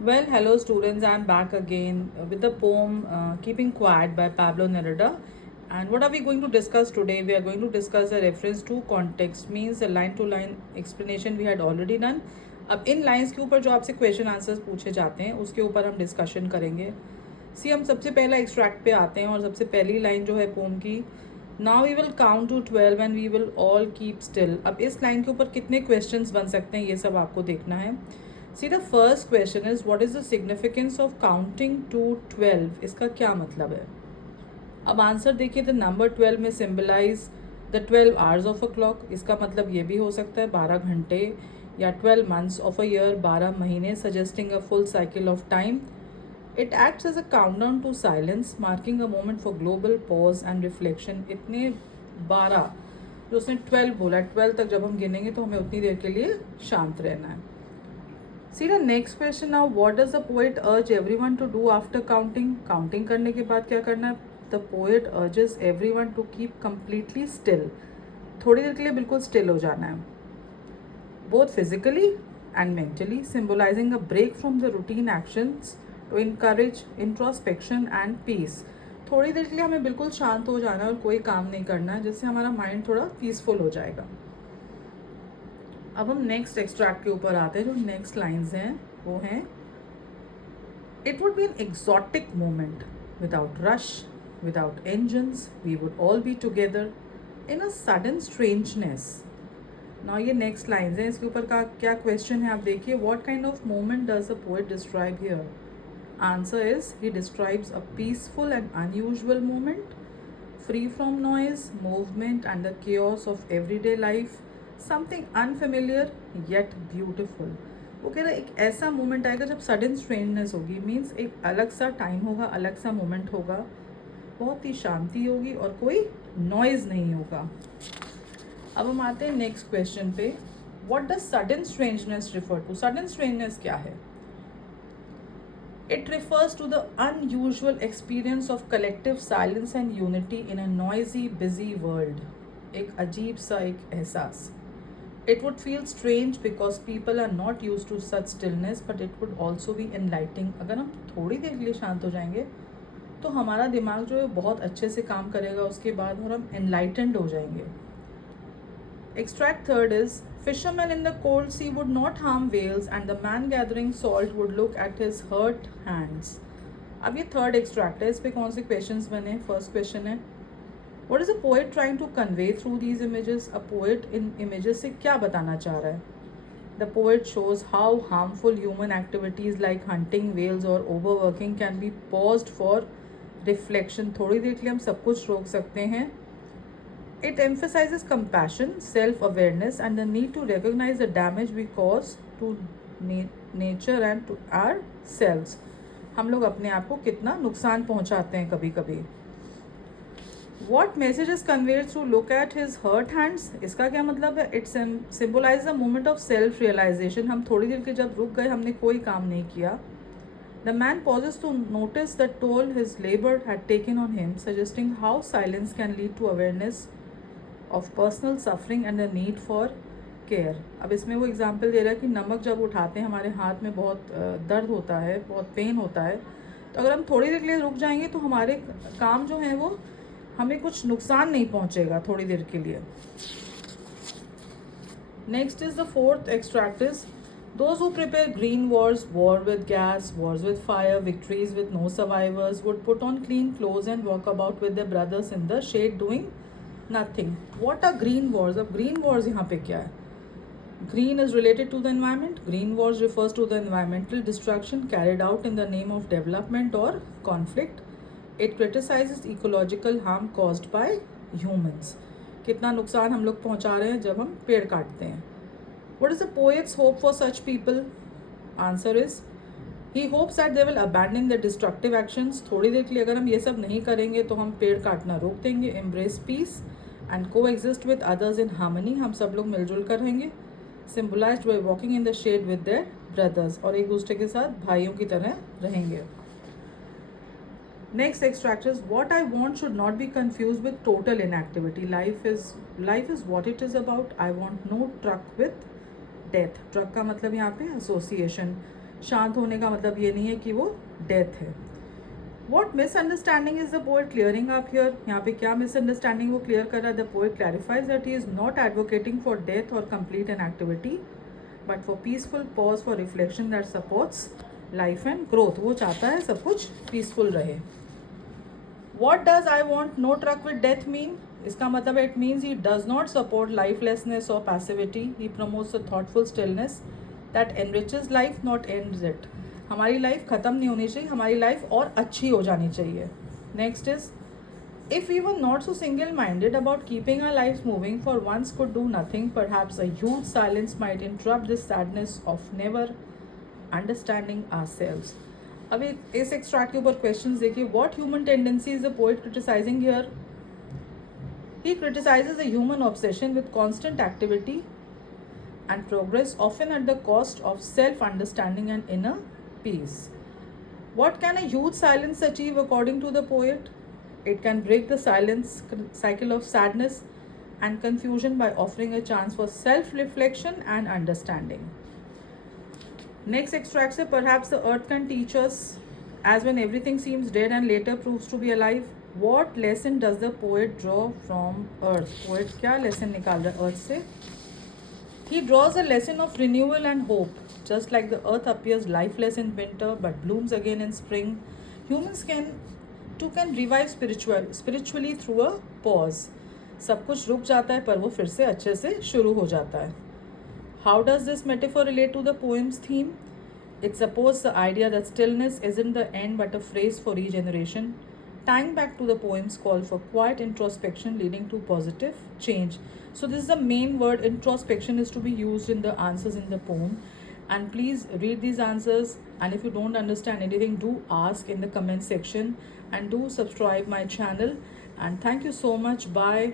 Well, hello students, I'm back again with the poem Keeping Quiet by Pablo Neruda. And what are we going to discuss today? We are going to discuss a reference to context, means the line to line explanation we had already done. अब इन lines के ऊपर जो आपसे question answers पूछे जाते हैं उसके ऊपर हम डिस्कशन करेंगे। सी हम सबसे पहला एक्सट्रैक्ट पे आते हैं और सबसे पहली लाइन जो है पोम की, now we will count to 12 and we will all keep still. अब इस लाइन के ऊपर कितने क्वेश्चंस बन सकते हैं ये सब आपको देखना है। See the first question is what is the significance of counting to 12? इसका क्या मतलब है? अब आंसर देखिए, द नंबर 12 में symbolize the 12 hours of a clock. इसका मतलब ये भी हो सकता है 12 घंटे, या 12 मंथ्स ऑफ अ ईयर, 12 महीने, suggesting a full cycle of time. It acts as a countdown to silence, marking a moment for global pause and reflection. इतने 12 जो उसने 12 बोला, 12 तक जब हम गिनेंगे तो हमें उतनी देर के लिए शांत रहना है। See the next question now, what does the poet urge everyone to do after counting? Counting करने के बाद क्या करना है? The poet urges everyone to keep completely still. थोड़ी देर के लिए बिल्कुल स्टिल हो जाना है, both physically and mentally, symbolising a break from the routine actions to encourage introspection and peace. थोड़ी देर के लिए हमें बिल्कुल शांत हो जाना है और कोई काम नहीं करना है, जिससे हमारा माइंड थोड़ा पीसफुल हो जाएगा। अब हम नेक्स्ट एक्सट्रैक्ट के ऊपर आते हैं। जो नेक्स्ट लाइंस हैं वो हैं, it would be an exotic moment without rush, without engines, we would all be together in a sudden strangeness. Now ये नेक्स्ट लाइंस हैं, इसके ऊपर का क्या क्वेश्चन है आप देखिए, what kind of moment does the poet describe here? Answer is he describes a peaceful and unusual moment, free from noise, movement, and the chaos of everyday life, something unfamiliar yet beautiful. वो कह रहा है एक ऐसा moment आएगा जब sudden strangeness होगी, means एक अलग सा टाइम होगा, अलग सा मोमेंट होगा, बहुत ही शांति होगी और कोई नॉइज नहीं होगा। अब हम आते हैं नेक्स्ट क्वेश्चन पे, what does sudden strangeness refer to? Sudden strangeness क्या है? It refers to the unusual experience of collective silence and unity in a noisy, busy world. एक अजीब सा एक एहसास। It would feel strange because people are not used to such stillness, but it would also be enlightening. अगर हम थोड़ी देर के लिए शांत हो जाएंगे तो हमारा दिमाग जो है बहुत अच्छे से काम करेगा उसके बाद, और हम enlightened हो जाएंगे। Extract third is, fishermen in the cold sea would not harm whales and the man gathering salt would look at his hurt hands. अब ये थर्ड एक्सट्रैक्ट है, इस पे कौन से क्वेश्चंस बने? फर्स्ट क्वेश्चन है, what is a poet trying to convey through these images? A poet इन इमेजेस से क्या बताना चाह रहा है? The poet shows how harmful human activities like hunting whales और overworking can be paused for reflection. थोड़ी देर के लिए हम सब कुछ रोक सकते हैं। It emphasizes compassion, self-awareness, and the need to recognize the damage we cause to nature and to ourselves. हम लोग अपने आप को कितना नुकसान पहुंचाते हैं कभी कभी। What message is conveyed through look at his hurt hands? इसका क्या मतलब है? It symbolizes a moment of self-realization. हम थोड़ी देर के जब रुक गए, हमने कोई काम नहीं किया। The man pauses to notice the toll his labor had taken on him, suggesting how silence can lead to awareness of personal suffering and the need for care. अब इसमें वो एग्जाम्पल दे रहा है कि नमक जब उठाते हैं हमारे हाथ में बहुत दर्द होता है, बहुत पेन होता है, तो अगर हम थोड़ी देर के लिए रुक जाएंगे तो हमारे काम जो हैं वो हमें कुछ नुकसान नहीं पहुंचेगा थोड़ी देर के लिए। Next is the fourth extract is, those who prepare green wars, war with gas, wars with fire, victories with no survivors, would put on clean clothes and walk about with their brothers in the shade doing nothing. What are green wars? अब green wars यहाँ पे क्या है? Green is related to the environment. Green wars refers to the environmental destruction carried out in the name of development or conflict. It criticizes ecological harm caused by humans. कितना नुकसान हम लोग पहुँचा रहे हैं जब हम पेड़ काटते हैं। What is the poet's hope for such people? Answer is, he hopes that they will abandon their destructive actions. थोड़ी देर के लिए अगर हम ये सब नहीं करेंगे तो हम पेड़ काटना रोक देंगे। Embrace peace and coexist with others in harmony. हम सब लोग मिलजुल कर रहेंगे। Symbolized by walking in the shade with their brothers. और एक दूसरे के साथ भाइयों की तरह रहेंगे। Next extract is, what I want should not be confused with total inactivity. Life is what it is about. I want no truck with death. Truck का मतलब यहाँ पे एसोसिएशन। शांत होने का मतलब ये नहीं है कि वो डेथ है. What misunderstanding is the poet clearing up here? यहाँ पे क्या misunderstanding वो clear कर रहा है? The poet clarifies that he is not advocating for death or complete inactivity, but for peaceful pause for reflection that supports life and growth. वो चाहता है सब कुछ peaceful रहे. What does I want no truck with death mean? इसका मतलब it means he does not support lifelessness or passivity. He promotes a thoughtful stillness that enriches life, not ends it. हमारी life ख़त्म नहीं होनी चाहिए, हमारी life और अच्छी हो जानी चाहिए. Next is, if we were not so single-minded about keeping our lives moving, for once could do nothing, perhaps a huge silence might interrupt this sadness of never understanding ourselves. अभी इस extract के ऊपर questions देखिए. What human tendency is the poet criticizing here? He criticizes a human obsession with constant activity and progress, often at the cost of self-understanding and inner peace. What can a huge silence achieve according to the poet? It can break the silence cycle of sadness and confusion by offering a chance for self-reflection and understanding. Next extract says, perhaps the earth can teach us, as when everything seems dead and later proves to be alive. What lesson does the poet draw from earth? Poet क्या lesson निकाल रहा है earth से? He draws a lesson of renewal and hope. Just like the earth appears lifeless in winter but blooms again in spring, humans can revive spiritually through a pause. सब कुछ रुक जाता है पर वो फिर से अच्छे से शुरू हो जाता है. How does this metaphor relate to the poem's theme? It supports the idea that stillness isn't the end but a phrase for regeneration, tying back to the poem's call for quiet introspection leading to positive change. So this is the main word. Introspection is to be used in the answers in the poem. And please read these answers, and if you don't understand anything, do ask in the comment section, and do subscribe my channel. And thank you so much. Bye.